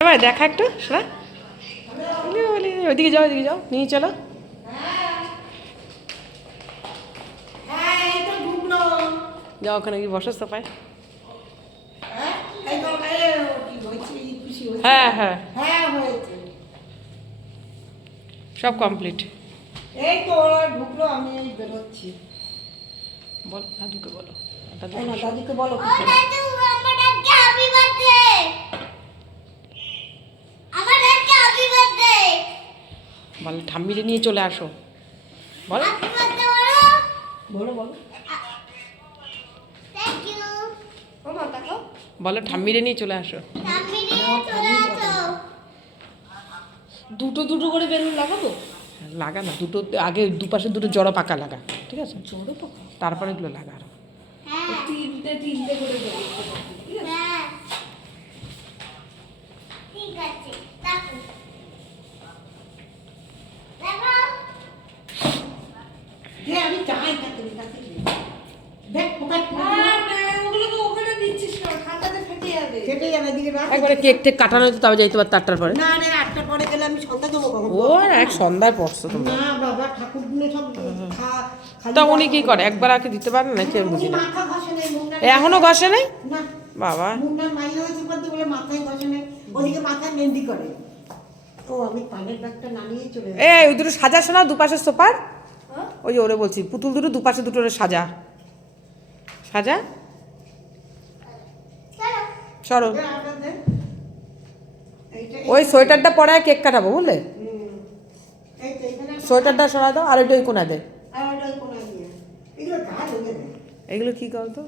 দেখা একটু শোনা, ওইদিকে যাও, ওইদিকে যাও, নিয়ে চলো। যাও ওখানে কি বসো সোফায়। হ্যাঁ হ্যাঁ সব কমপ্লিট। এই তো ওরা ঢুকলো, আমি বেরোচ্ছি। বল দাদুকে বলো, দাদুকে বলো। বল ঠাম্মিরে নিয়ে চলে আসো, বলো বলো বলো বলো ঠাম্মিরে নিয়ে চলে আসো। দুটো দুটো করে বেলুন লাগাবো? লাগা না, দুটো আগে দুপাশে দুটো জড়ো পাকা লাগা, ঠিক আছে? জড়ো পাকা, তারপরে এগুলো লাগা আরো। তিনটে তিনটে করে দেবো। ঠিক আছে আমি চাই দেখ কোথায় ওগুলো তো ওখানে দিচ্ছিস না, খাতাতে ফেটে যাবে। ফেটে যাবে দিকে রাখ। একবারে কেক টেক কাটানো হতো তবে যাইতে পারতো 8টার পরে। না না 8টার পরে গেলে আমি সন্ধ্যা দেবো কখন? ও এক সন্ধ্যায় পড়ছো তোমরা। না বাবা, ঠাকুর গুলো সব তা উনি কি করে, একবার আগে দিতে পারেন নাকি আমি বুঝি না। মাথা ঘষে নেই, এখনো ঘষে নাই না বাবা। মুন্নার মাই হয়েছে বলতে বলে মাথায় ঘষে নেই, ওদিকে মাথায় মেহেন্দি করে। ও আমি পানের ব্যাগটা নামিয়ে চলে এই ওই দুটো সাজা শোনা, দুপাশে সোফার। ওই যে ওরে বলছি পুতুল দুটো দুপাশে দুটো সাজা সাজা। সরো, ওই সোয়েটারটা পরায় কেক কাটাবো বুঝলে। সোয়েটারটা সরা দাও, আর ওইটা ওই কোনা দে। এগুলো কি করতো।